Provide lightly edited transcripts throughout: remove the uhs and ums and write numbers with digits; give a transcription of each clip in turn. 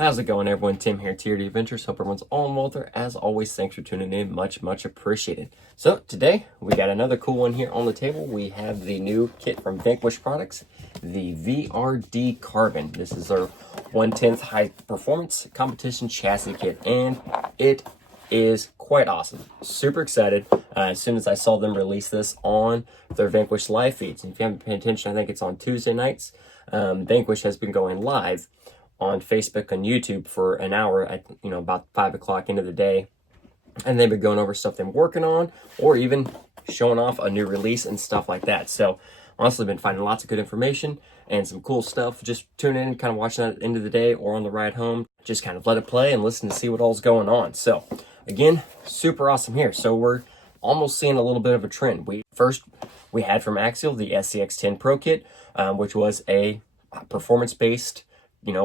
How's it going, everyone? Tim here, TRD Adventures. Hope everyone's all well there. As always, thanks for tuning in. Much appreciated. So today we got another cool one here on the table. We have the new kit from Vanquish Products, the VRD Carbon. This is our 1/10 high performance competition chassis kit, and it is quite awesome. Super excited as soon as I saw them release this on their Vanquish live feeds. And if you haven't paid attention, I think it's on Tuesday nights. Vanquish has been going live on Facebook and YouTube for an hour at about 5 o'clock into the day, and they've been going over stuff they're working on, or even showing off a new release and stuff like that. So honestly, been finding lots of good information and some cool stuff. Just tune in, kind of watching that at the end of the day or on the ride home. Just kind of let it play and listen to see what all's going on. So again, super awesome here. So we're almost seeing a little bit of a trend. We had from Axial the SCX10 Pro kit, which was a performance-based,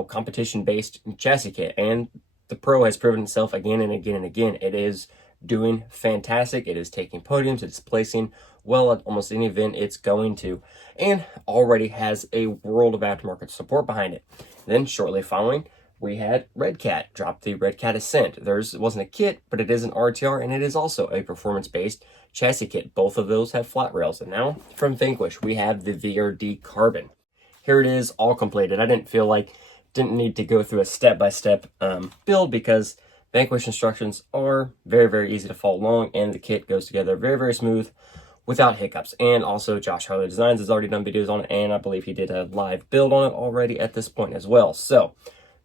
competition-based chassis kit, and the Pro has proven itself again and again and again. It is doing fantastic. It is taking podiums. It's placing well at almost any event it's going to, and already has a world of aftermarket support behind it. Then shortly following, we had Red Cat drop the Red Cat Ascent. It wasn't a kit, but it is an RTR, and it is also a performance-based chassis kit. Both of those have flat rails. And now from Vanquish, we have the VRD Carbon. Here it is, all completed. I didn't need to go through a step-by-step build, because Vanquish instructions are very easy to follow along, and the kit goes together very smooth without hiccups. And also Josh Harley Designs has already done videos on it, and I believe he did a live build on it already at this point as well. So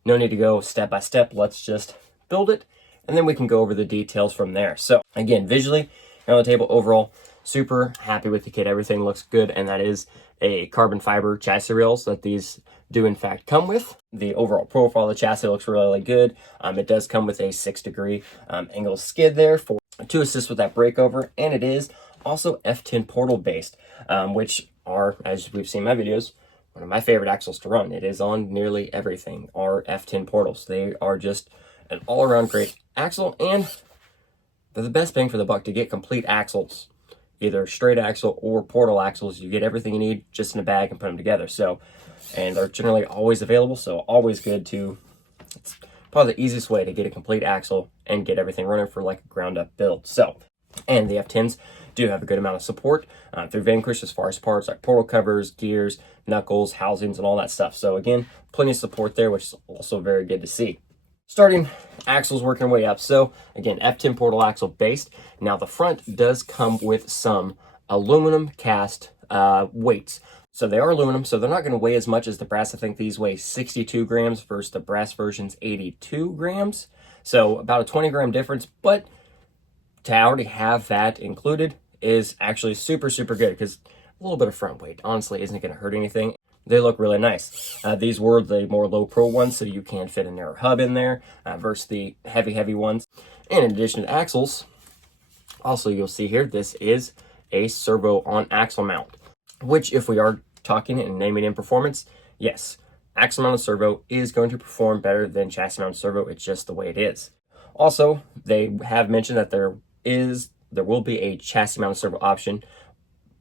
no need to go step-by-step. Let's just build it, and then we can go over the details from there. So again, visually on the table, overall super happy with the kit. Everything looks good, and that is a carbon fiber chassis rails that these do in fact come with. The overall profile of the chassis looks really good. It does come with a 6-degree angle skid there to assist with that breakover, and it is also F10 portal based, which are, as we've seen in my videos, one of my favorite axles to run. It is on nearly everything are F10 portals. They are just an all-around great axle, and they're the best bang for the buck to get complete axles. Either straight axle or portal axles, you get everything you need just in a bag and put them together. So, and they're generally always available, so always good to, it's probably the easiest way to get a complete axle and get everything running for like a ground up build. So, and the F10s do have a good amount of support through Vanquish as far as parts like portal covers, gears, knuckles, housings, and all that stuff. So again, plenty of support there, which is also very good to see. Starting axles, working our way up. So again, F10 portal axle based. Now the front does come with some aluminum cast weights. So they are aluminum, so they're not going to weigh as much as the brass. I think these weigh 62 grams versus the brass version's 82 grams. So about a 20-gram difference, but to already have that included is actually super good, because a little bit of front weight honestly isn't going to hurt anything. They look really nice. These were the more low pro ones, so you can fit a narrow hub in there versus the heavy ones. And in addition to axles, also you'll see here, this is a servo on axle mount, which if we are talking and naming in performance, yes, axle mounted servo is going to perform better than chassis mounted servo. It's just the way it is. Also, they have mentioned that there will be a chassis mounted servo option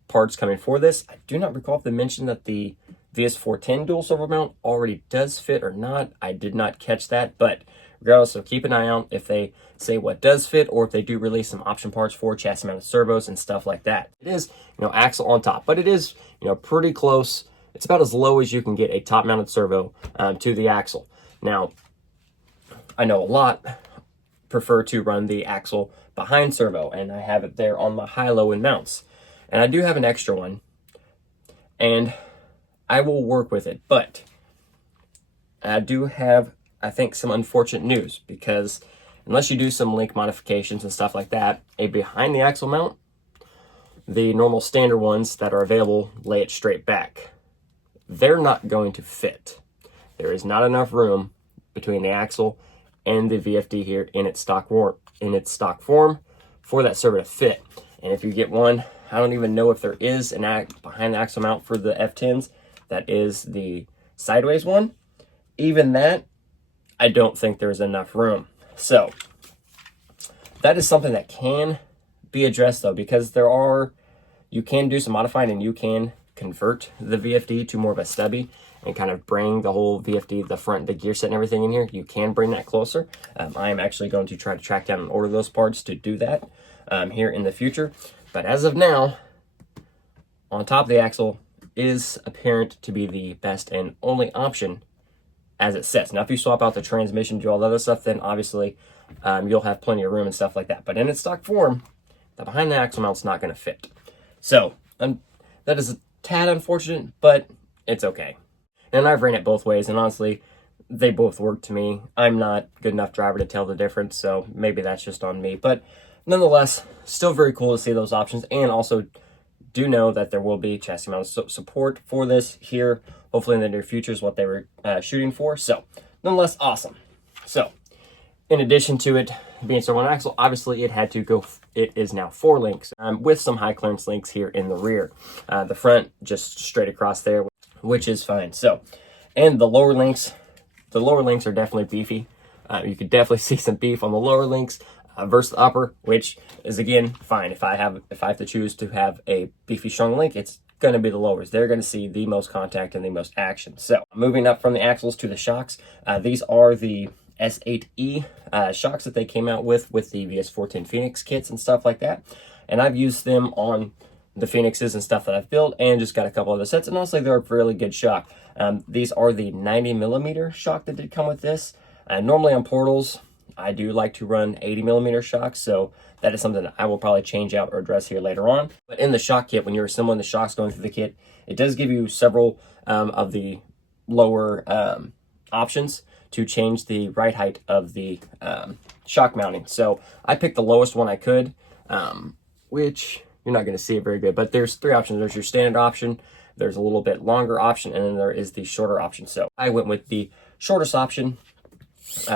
parts coming for this. I do not recall if they mentioned that the VS410 dual servo mount already does fit or not. I did not catch that, but regardless, so keep an eye out if they say what does fit, or if they do release some option parts for chassis mounted servos and stuff like that. It is, axle on top, but it is, pretty close. It's about as low as you can get a top mounted servo to the axle. Now, I know a lot prefer to run the axle behind servo, and I have it there on my high-low end mounts. And I do have an extra one, and I will work with it, but I do have, I think, some unfortunate news, because unless you do some link modifications and stuff like that, a behind the axle mount, the normal standard ones that are available lay it straight back. They're not going to fit. There is not enough room between the axle and the VFD here in its stock form for that servo to fit. And if you get one, I don't even know if there is an behind the axle mount for the F10s. That is the sideways one. Even that, I don't think there's enough room. So that is something that can be addressed, though, because you can do some modifying, and you can convert the VFD to more of a stubby and kind of bring the whole VFD, the front, the gear set and everything in here, you can bring that closer. I am actually going to try to track down and order those parts to do that here in the future. But as of now, on top of the axle is apparent to be the best and only option as it sits. Now, if you swap out the transmission, do all the other stuff, then obviously you'll have plenty of room and stuff like that. But in its stock form, the behind the axle mount's not going to fit. So that is a tad unfortunate, but it's okay. And I've ran it both ways, and honestly, they both work to me. I'm not a good enough driver to tell the difference, so maybe that's just on me. But nonetheless, still very cool to see those options, and also do know that there will be chassis mount support for this here, hopefully in the near future is what they were shooting for. So nonetheless, awesome. So in addition to it being Servo axle, obviously it had to go, it is now 4 links with some high clearance links here in the rear. The front just straight across there, which is fine. So, and the lower links are definitely beefy. You could definitely see some beef on the lower links versus the upper, which is again fine. If I have to choose to have a beefy strong link, it's going to be the lowers. They're going to see the most contact and the most action. So moving up from the axles to the shocks, these are the S8E shocks that they came out with the VS410 Phoenix kits and stuff like that. And I've used them on the Phoenixes and stuff that I've built, and just got a couple other sets, and honestly they're a really good shock. These are the 90mm shock that did come with this. Normally on portals I do like to run 80mm shocks, so that is something that I will probably change out or address here later on. But in the shock kit, when you're assembling the shocks going through the kit, it does give you several of the lower options to change the ride height of the shock mounting. So I picked the lowest one I could, which you're not going to see it very good, but there's 3 options. There's your standard option, there's a little bit longer option, and then there is the shorter option. So I went with the shortest option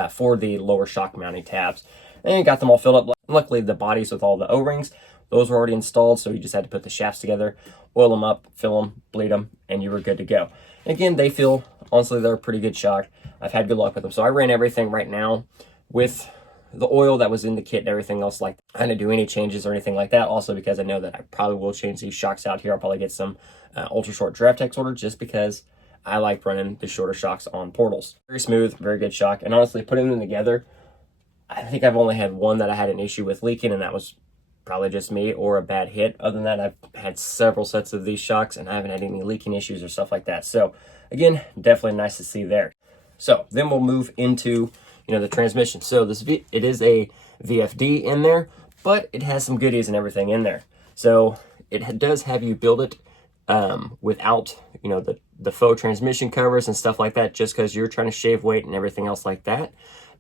for the lower shock mounting tabs, and got them all filled up. Luckily, the bodies with all the O-rings, those were already installed, so you just had to put the shafts together, oil them up, fill them, bleed them, and you were good to go. And again, they feel, honestly, they're a pretty good shock. I've had good luck with them. So I ran everything right now with the oil that was in the kit and everything else like that. I didn't do any changes or anything like that, also because I know that I probably will change these shocks out here. I'll probably get some ultra short DraftX ordered, just because I like running the shorter shocks on portals. Very smooth, very good shock, and honestly, putting them together, I think I've only had one that I had an issue with leaking, and that was probably just me or a bad hit. Other than that, I've had several sets of these shocks, and I haven't had any leaking issues or stuff like that. So again, definitely nice to see there. So then we'll move into, the transmission. So it is a VFD in there, but it has some goodies and everything in there. So it does have you build it without, the faux transmission covers and stuff like that, just because you're trying to shave weight and everything else like that.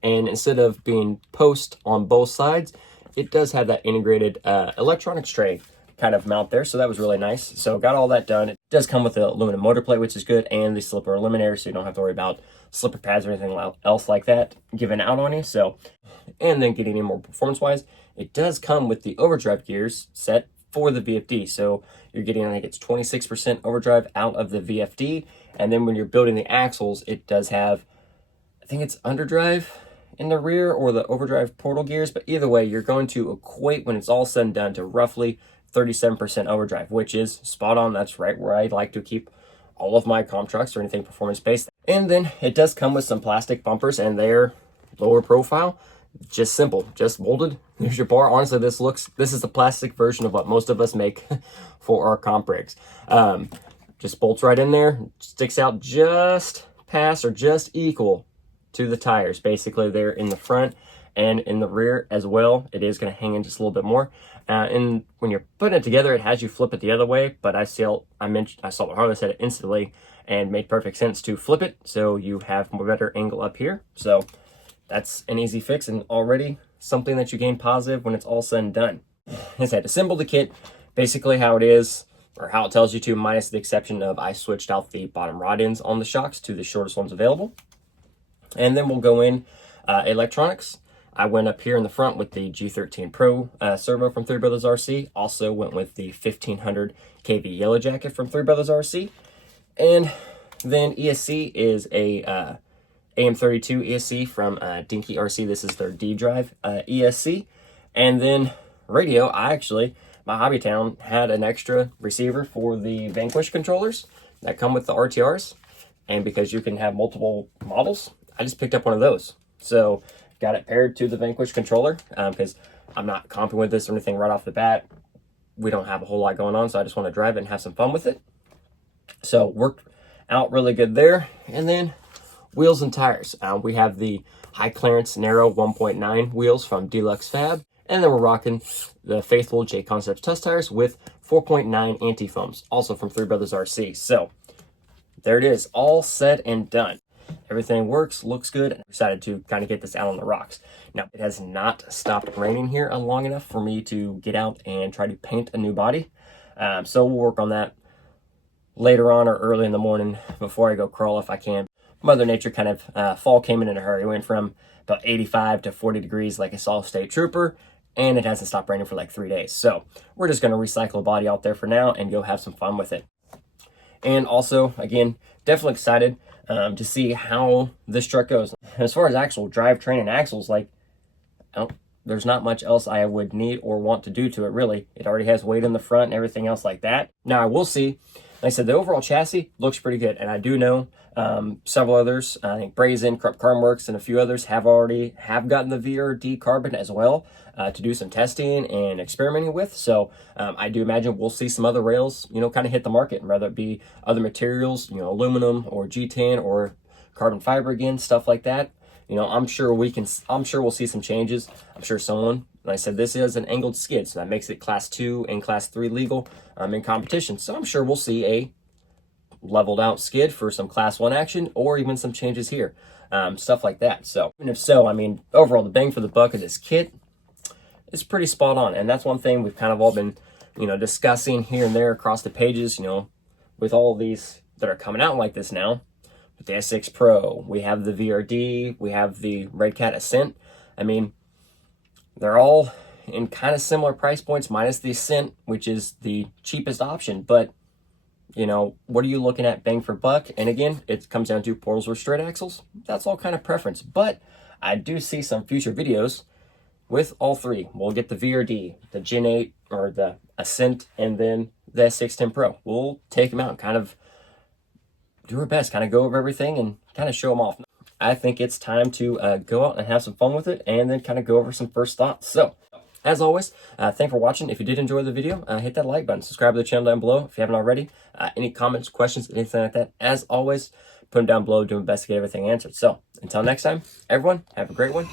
And instead of being post on both sides, it does have that integrated electronics tray kind of mount there. So that was really nice. So got all that done. It does come with the aluminum motor plate, which is good, and the slipper eliminator, so you don't have to worry about slipper pads or anything else like that giving out on you. So, and then getting in more performance wise, it does come with the overdrive gears set for the VFD. So you're getting, I think it's 26% overdrive out of the VFD. And then when you're building the axles, it does have, I think it's underdrive in the rear or the overdrive portal gears. But either way, you're going to equate, when it's all said and done, to roughly 37% overdrive, which is spot on. That's right where I like to keep all of my comp trucks or anything performance based. And then it does come with some plastic bumpers, and they're lower profile, just simple, just molded. There's your bar. Honestly, this is the plastic version of what most of us make for our comp rigs. Just bolts right in there, sticks out just past or just equal to the tires. Basically, they're in the front and in the rear as well. It is going to hang in just a little bit more. And when you're putting it together, it has you flip it the other way, but I saw what Harley said it instantly and made perfect sense to flip it, so you have more better angle up here. So that's an easy fix, and already something that you gain positive when it's all said and done. I said, assemble the kit basically how it is, or how it tells you to, minus the exception of I switched out the bottom rod ends on the shocks to the shortest ones available. And then we'll go in electronics. I went up here in the front with the G13 Pro servo from Three Brothers RC. Also went with the 1500 kV Yellowjacket from Three Brothers RC. And then ESC is a AM32 ESC from Dinky RC. This is their D drive ESC. And then radio, my Hobbytown had an extra receiver for the Vanquish controllers that come with the RTRs. And because you can have multiple models, I just picked up one of those. So got it paired to the Vanquish controller because I'm not comping with this or anything right off the bat. We don't have a whole lot going on, so I just want to drive it and have some fun with it. So worked out really good there. And then wheels and tires. We have the high clearance narrow 1.9 wheels from Deluxe Fab. And then we're rocking the faithful Jconcepts Tusk tires with 4.9 anti-foams, also from Three Brothers RC. So there it is, all said and done. Everything works, looks good, and I'm excited to kind of get this out on the rocks. Now, it has not stopped raining here long enough for me to get out and try to paint a new body. So we'll work on that later on or early in the morning before I go crawl if I can. Mother Nature kind of, fall came in a hurry. It went from about 85 to 40 degrees like a solid state trooper, and it hasn't stopped raining for like 3 days. So we're just going to recycle a body out there for now and go have some fun with it. And also, again, definitely excited to see how this truck goes. As far as actual drivetrain and axles, like, there's not much else I would need or want to do to it, really. It already has weight in the front and everything else like that. Now, I will see, like I said, the overall chassis looks pretty good. And I do know several others, I think Brazen, Carmworks, and a few others have gotten the VRD Carbon as well to do some testing and experimenting with. So I do imagine we'll see some other rails, kind of hit the market, whether it be other materials, aluminum or G10 or carbon fiber again, stuff like that. I'm sure we'll see some changes. I'm sure someone, like I said, this is an angled skid, so that makes it class 2 and class 3 legal in competition. So I'm sure we'll see a leveled out skid for some class 1 action or even some changes here, stuff like that. So, and if so, I mean, overall, the bang for the buck of this kit is pretty spot on. And that's one thing we've kind of all been, discussing here and there across the pages, with all of these that are coming out like this now. With the S6 Pro, we have the VRD, we have the Red Cat Ascent. I mean, they're all in kind of similar price points, minus the Ascent, which is the cheapest option. But, what are you looking at bang for buck? And again, it comes down to portals or straight axles. That's all kind of preference. But I do see some future videos with all three. We'll get the VRD, the Gen 8, or the Ascent, and then the S610 Pro. We'll take them out and kind of do our best, kind of go over everything and kind of show them off. I think it's time to go out and have some fun with it and then kind of go over some first thoughts. So, as always, thanks for watching. If you did enjoy the video, hit that like button. Subscribe to the channel down below if you haven't already. Any comments, questions, anything like that, as always, put them down below. Doing my best to get everything answered. So, until next time, everyone, have a great one.